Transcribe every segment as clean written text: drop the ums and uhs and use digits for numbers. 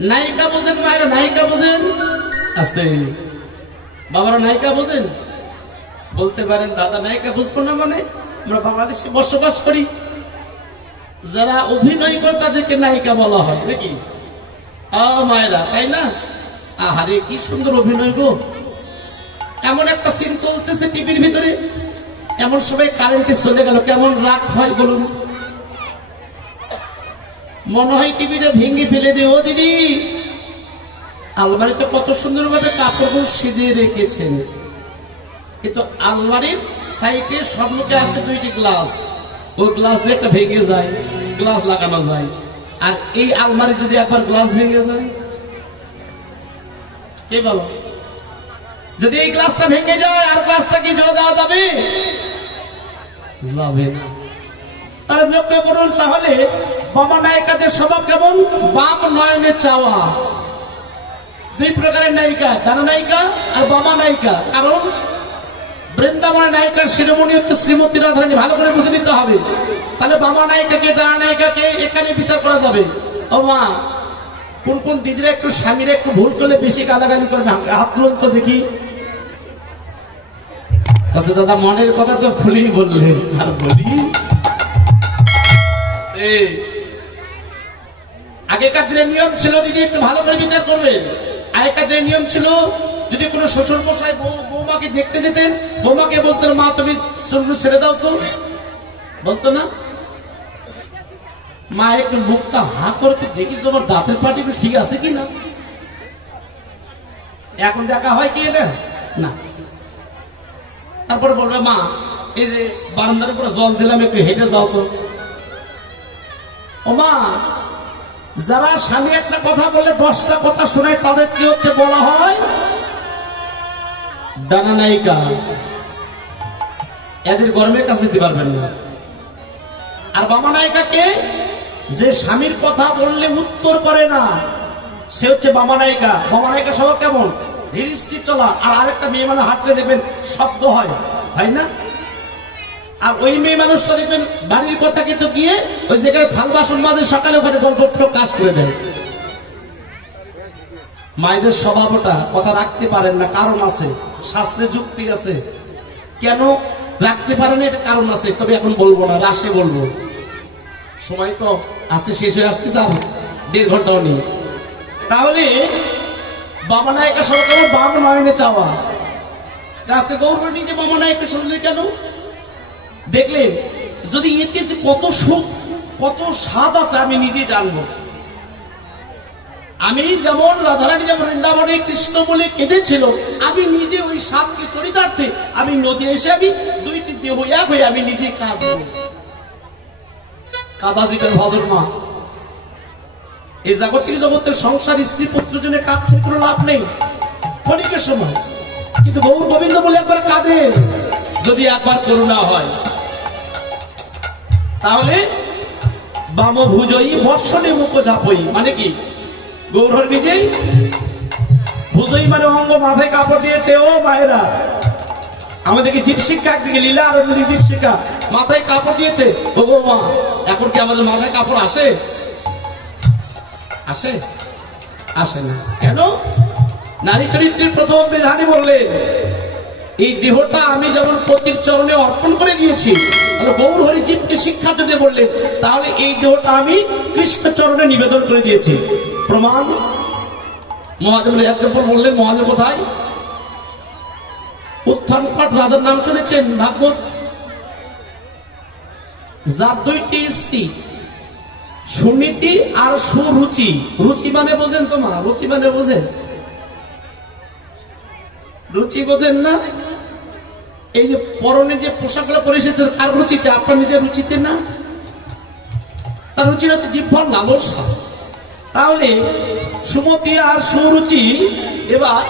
নায়িকা বোঝেন মায়েরা, নায়িকা বোঝেন? আস্তে বাবারা, নায়িকা বোঝেন? বলতে পারেন দাদা নায়িকা বুঝবো না মানে? আমরা বাংলাদেশে বসবাস করি, যারা অভিনয় করে তাদেরকে নায়িকা বলা হয় নাকি? মায়েরা, তাই না? আহারে কি সুন্দর অভিনয় গো! এমন একটা সিন চলতেছে টিভির ভিতরে, এমন সময় কারেন্টে চলে গেল, কেমন রাগ হয় বলুন? মনে হয় টিভিটা ভেঙে ফেলে দে। ও দিদি, আলমারিতে কত সুন্দর ভাবে কাপড়গুলো সিজিয়ে রেখেছেন, কিন্তু আলমারির সাইডে সম্মুখে আছে দুইটি গ্লাস, ওই গ্লাস দিয়ে একটা ভেঙে যায়, গ্লাস লাগানো যায়। আর এই আলমারি যদি একবার গ্লাস ভেঙে যায়, কে বলো? যদি এই গ্লাসটা ভেঙে যায় আর গ্লাসটা কি জোড়া দেওয়া যাবে? যাবে না। তাহলে লক্ষ্য করুন, তাহলে বাবা নায়িকাদের স্বভাব কেমন? বাপ নয়নে চাওয়া। দুই প্রকারের নায়িকা, ডানা নায়িকা আর বাবা নায়িকা। কারণ বৃন্দাবনের নায়িকার শিরোমণি হচ্ছে শ্রীমতী রাধারানী, ভালো করে বুঝে নিতে হবে। তাহলে বাবা নায়িকাকে, ডানা নায়িকাকে এখানে বিচার করা যাবে। ও মা, কোন কোন দিদিরা একটু স্বামীরা একটু ভুল করলে বেশি গালাগালি করবে? হাত তুলুন তো দেখি। দাদা মনের কথা তো খুলেই বললেন, আর বলি আগেকার দিনের নিয়ম ছিল, দিদি একটু ভালো করে বিচার করবেন। আগেকার দিনের নিয়ম ছিল, যদি কোনো শ্বশুর মশাই বৌমাকে দেখতে যেতেন, বৌমাকে বলতেন মা তুমি চুলগুলো ছেড়ে দাও তো, বলতো না? মা একটু মুখটা হা করে তো দেখি তোমার দাঁতের পাটিগুলো ঠিক আছে কি না। এখন দেখা হয় কি এটা না। তারপরে বলবে মা এই যে বারান্দার উপরে জল দিলাম, একটু হেঁটে যাও তো। ও মা, যারা স্বামী একটা কথা বলে 10টা কথা শোনায়, তাদের কি হচ্ছে বলা হয় ডানা নায়িকা। এদের গরমের কাছে দিতে পারবেন না। আর বাবা নায়িকাকে, যে স্বামীর কথা বললে উত্তর করে না, সে হচ্ছে বাবা নায়িকা। বাবা নায়িকা স্বভাব কেমন? ধীর স্থির চলা। আর আরেকটা মেয়ে মানুষ হাঁটলে দেখবেন শব্দ হয়, হয় না? আর ওই মেয়ে মানুষটা দেখবেন বাড়ির কথা কিন্তু গিয়ে ওই যেখানে থাল বাসন মাঝে সকালে ওখানে গল্প কাজ করে দেয়। মায়েদের স্বভাবটা কথা রাখতে পারেন না, কারণ আছে, শাস্ত্রে যুক্তি আছে। কেন রাখতে পারেন এটা কারণ আছে, তবে এখন বলবো না, রাশে বলবো। সময় তো আজকে শেষ হয়ে আসতে চাও, 1.5 ঘন্টাও নেই। তাহলে বাবা নায়িকা সরকার বাবা নয়নে চাওয়া। আজকে গৌর নিজে বাবা নায়িকা সাজলে কেন? দেখলেন যদি এতে কত সুখ, কত স্বাদ আছে আমি নিজে জানবো। আমি যেমন রাধারানী যেমন বৃন্দাবনে কৃষ্ণ বলে কেঁদেছিল, আমি নিজে ওই স্বাদকে চরিতার্থে আমি নদী এসে আমি দুইটি দেহ এক হয়ে আমি নিজে কাঁদবো। কাঁদা জীবের ভজন মা। এই জাগতিক জগতের সংসার স্ত্রী পুত্রের জন্য কাঁদছে, কোনো লাভ নেই ক্ষণিকের সময়, কিন্তু গৌর গোবিন্দ বলে একবার কাঁদেন যদি একবার করুণা হয়। তাহলে বাম ভুজই বর্ষণে মুখ চাপই, মানে কি? গৌর নিজেই ভুজই মানে অঙ্গ, মাথায় কাপড় দিয়েছে। ও মায়েরা, আমাদেরকে জীব শিক্ষা, একদিকে লীলা আর অন্যদিকে জীব শিক্ষা। মাথায় কাপড় দিয়েছে। ও মা, এখন কি আমাদের মাথায় কাপড় আসে? আসে? আসে না। কেন? নারী চরিত্রের প্রথম বিধানী বললেন এই দেহটা আমি যেমন পতির চরণে অর্পণ করে দিয়েছি, গৌর হরি জীবকে শিক্ষার জন্য বললেন তাহলে এই দেহটা আমি কৃষ্ণ চরণে নিবেদন করে দিয়েছি। প্রমাণ মহাদেব একজন বললেন, মহাদেব কোথায়? উত্থান পাঠ রাজার নাম শুনেছেন ভাগবত? যার 2টি স্ত্রী, সুনীতি আর সুরুচি। রুচি মানে বোঝেন তো মা? রুচি মানে বোঝেন? রুচি বোঝেন না? এই যে পরনের যে পোশাকগুলো পরে এসেছেন, কার রুচিতে? আপনার নিজের রুচিতে না। তার রুচি হচ্ছে জিহ্বার লালসা। তাহলে সুমতি আর সুরুচি, এবার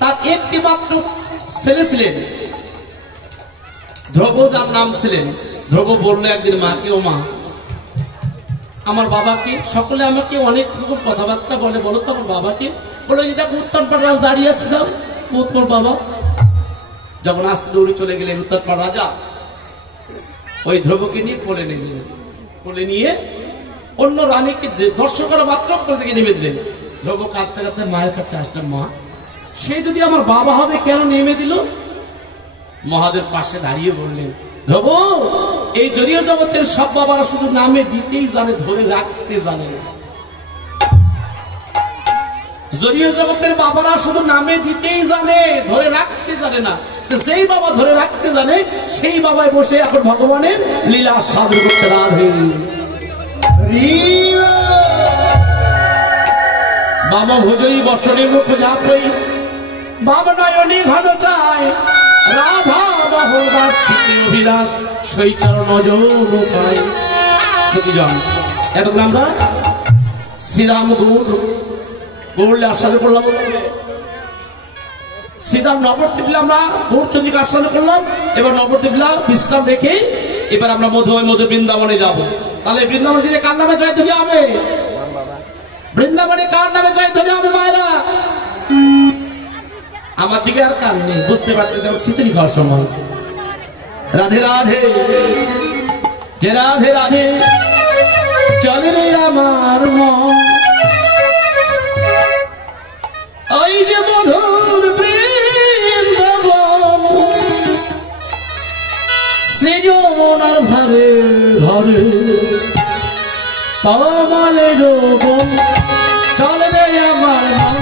তার একটি মাত্র ছেলে ছিলেন ধ্রুব, যার নাম ছিলেন ধ্রুব। বললো একদিন মাকে, ও মা, আমার বাবাকে, সকলে আমাকে অনেক রকম কথাবার্তা বলে, বলো তো আমার বাবাকে। বলো যে দেখো উত্তরপাড় রাজ দাঁড়িয়ে আছে, দাও তোমার বাবা। যখন আসতে দৌড়ে চলে গেলেন উত্তরপাড় রাজা, ওই ধ্রুবকে নিয়ে কোলে নিয়ে অন্য রানীকে দর্শকরা মাত্র করে থেকে নেমে দিলেন। ধ্রুব কাঁদতে কাঁদতে মায়ের কাছে আসলেন, মা সে যদি আমার বাবা হবে কেন নেমে দিল? মহাদেব পাশে দাঁড়িয়ে বললেন, ধ্রুব এই জড়িয় জগতের সব বাবারা শুধু নামে দিতেই জানে, ধরে রাখতে জানে না। জড়িয় জগতের বাবারা শুধু নামে দিতেই জানে, ধরে রাখতে জানে না। যেই বাবা ধরে রাখতে জানে সেই বাবায় বসে এখন ভগবানের লীলা সাধন করছে। রাধে বাম ভুজই বসনে মুখ ঝাপই, বাম নয়নে ঘন চায়, রাধা বহল দাস থেকে অভিলাষ, সেই চরণ নজর পায়। সতীজন এতক্ষণ আমরা শ্রীরাম গৌড়লে আস্বাদন করলাম, শ্রীরাম নবদ্বীপে আমরা গৌরচন্দ্রিকা আস্বাদন করলাম। এবার নবদ্বীপে বিশ্রাম রেখে এবার আমরা মধুময় মধু বৃন্দাবনে যাব। তাহলে বৃন্দাবনে যে কার নামে জয় ধ্বনি হবে? বৃন্দাবনে কার নামে জয় ধ্বনি হবে? মায়েরা আমার দিকে আর কান নেই, বুঝতে পারতেছে খিচুড়ি খাওয়ার সময়। রাধে রাধে, যে রাধে রাধে চলে রে আমার মন, ওই যে মধুর বৃন্দাবন, সে যমুনার ধারে ধারে তমালের বন, চলে রে আমার মন।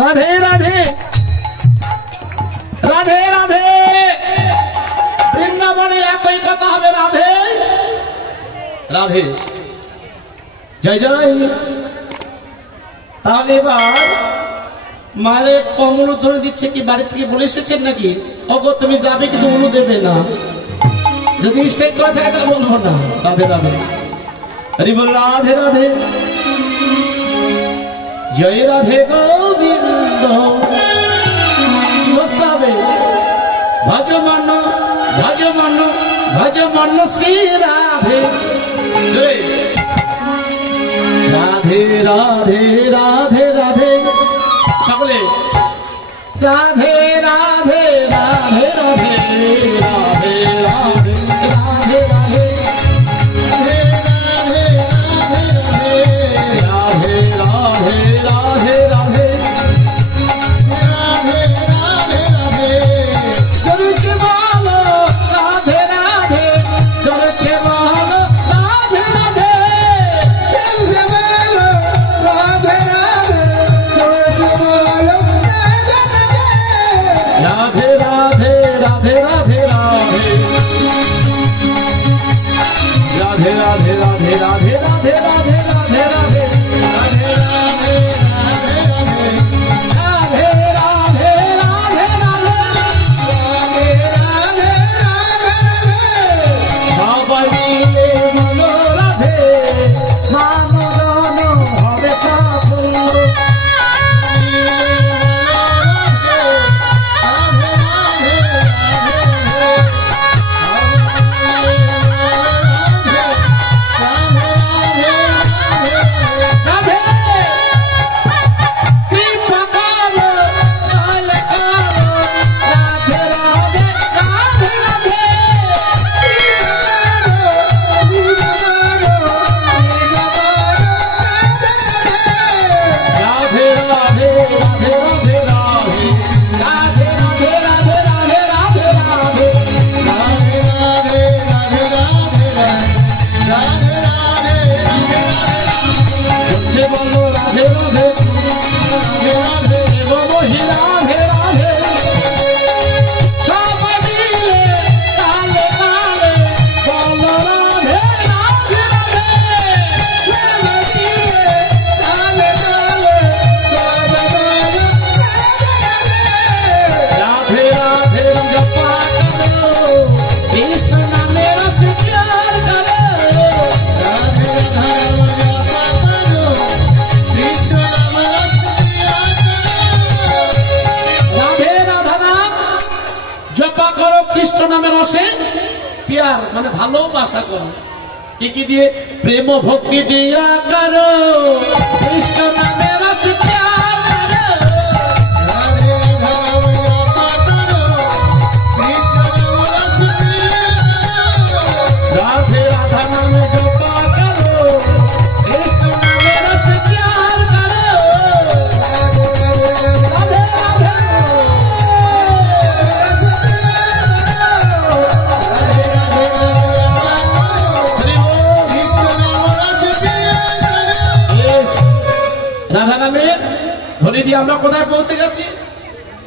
রাধে রাধে রাধে রাধে, বৃন্দাবনে একই কথা হবে। রাধে রাধে জয় জয়। তাহলে এবার মায়ের কমল ধরে দিচ্ছে কি? বাড়ি থেকে বলে এসেছেন নাকি? ওগো তুমি যাবে কিন্তু অনু দেবে না, যদি স্ট্রাইক করা থাকে তাহলে বলবো না। রাধে রাধে, হরি বল রাধে রাধে, জয় রাধে গোবিন্দ। কি বসতে হবে? ভজমান ভজমান ভজমান শ্রী রাধে, রাধে রাধে রাধে রাধে, সকলে রাধে রাধে রাধে রাধে রাধে রাধে রাধে রাধে রাধে রাধে রাধে রাধে রাধে রাধে রাধে মানে ভালোবাসা করো কি কি দিয়ে প্রেম ভক্তি দিয়া করো কৃষ্ণ নামে রস প্যার রাধে রাধা নামে জপা করো কৃষ্ণ নামে রস প্যার রাধা নামে ধ্বনি দিয়ে আমরা কোথায় পৌঁছে গেছি?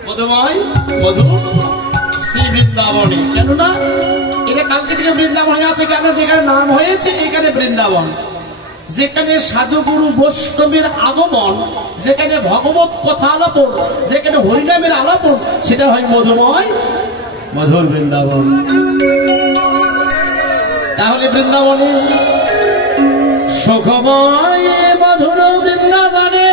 মধুময় মধুর শ্রী বৃন্দাবনে। কেননা এটা কালকে থেকে বৃন্দাবন হয়ে আছে কেন? যেখানে নাম হয়েছে এখানে বৃন্দাবন, যেখানে সাধুগুরু বৈষ্ণবের আগমন, যেখানে ভগবত কথা আলাপন, যেখানে হরিনামের আলাপন, সেটা হয় মধুময় মধুর বৃন্দাবন। তাহলে বৃন্দাবনে সুখময় মধুর বৃন্দাবনে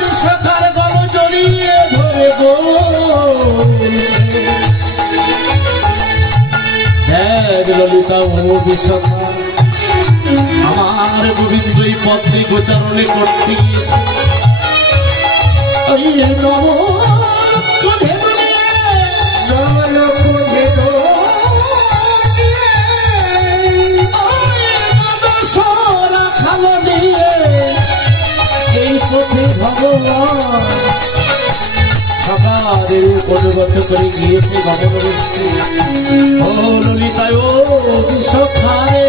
বিশাখার গল জড়িয়ে ধরে গো ললিতা ও বিশাখা আমার গোবিন্দ এই পদ্মে গোচারণে করতে গিয়েছে। এই পথে ভগবান সকালের অনুগত করে গিয়েছে ভগবতী। ও ললিতায় ও বিশাখারে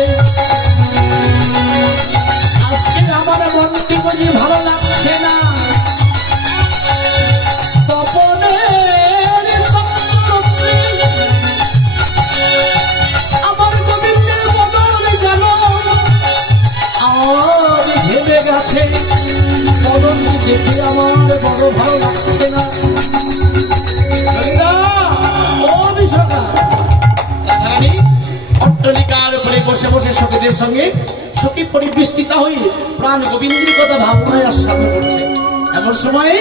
আজকে আমার মনটি বুঝি ভালো লাগছে না। আমার গোবিন্দের বদলে যেন আজ ভেবে গেছে, বদলটি দেখে আমার বড় ভালো লাগছে না। অট্টালিকার উপরে বসে বসে সখীদের সঙ্গে সখী পরিবেষ্টিতা হয়ে প্রাণ গোবিন্দের কথা ভাবনায় আস্বাদ করছে। এমন সময়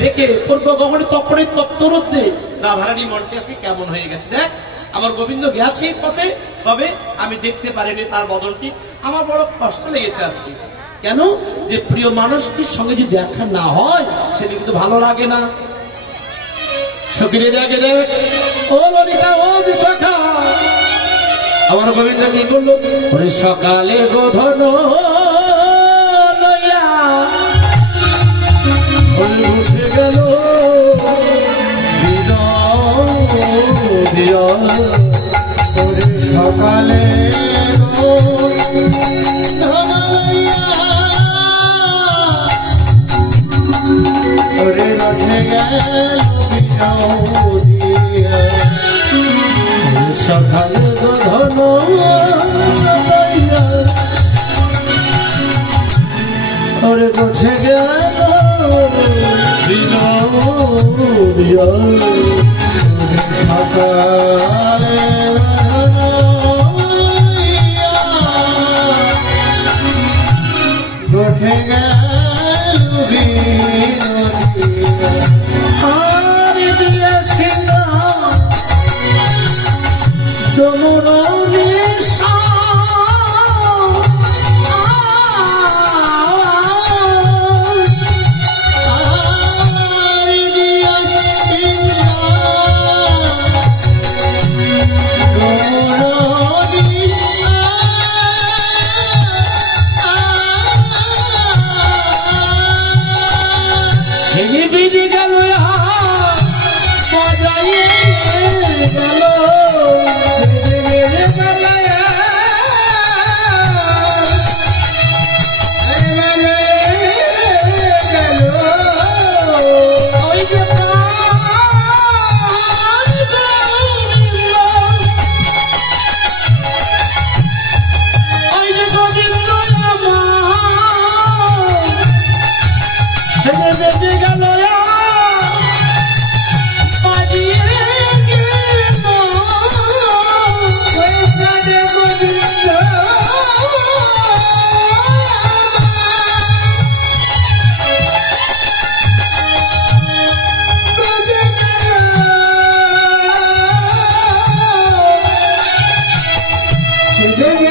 দেখে পূর্ব গগনে তপনে তপ্তরুদ্ধে রাধারানী মনটি আছে কেমন হয়ে গেছে। দেখ আমার গোবিন্দ গেছে এই পথে, তবে আমি দেখতে পারিনি তার বদলটি। আমার বড় কষ্ট লেগেছে আজকে। কেন? যে প্রিয় মানুষটির সঙ্গে যদি দেখা না হয় সেদিকে তো ভালো লাগে না। সখীরে দেখে দেখ ও ললিতা ও বিশাখা আমার গোবিন্দ কি করলো? ওরে সকালে গোধন লইয়া উঠে গেল বিরল বিরল। ওরে সকালে ওরে রঠে গেল সকালে ধন ওরে উঠে গেল সকালে উঠে গেল Did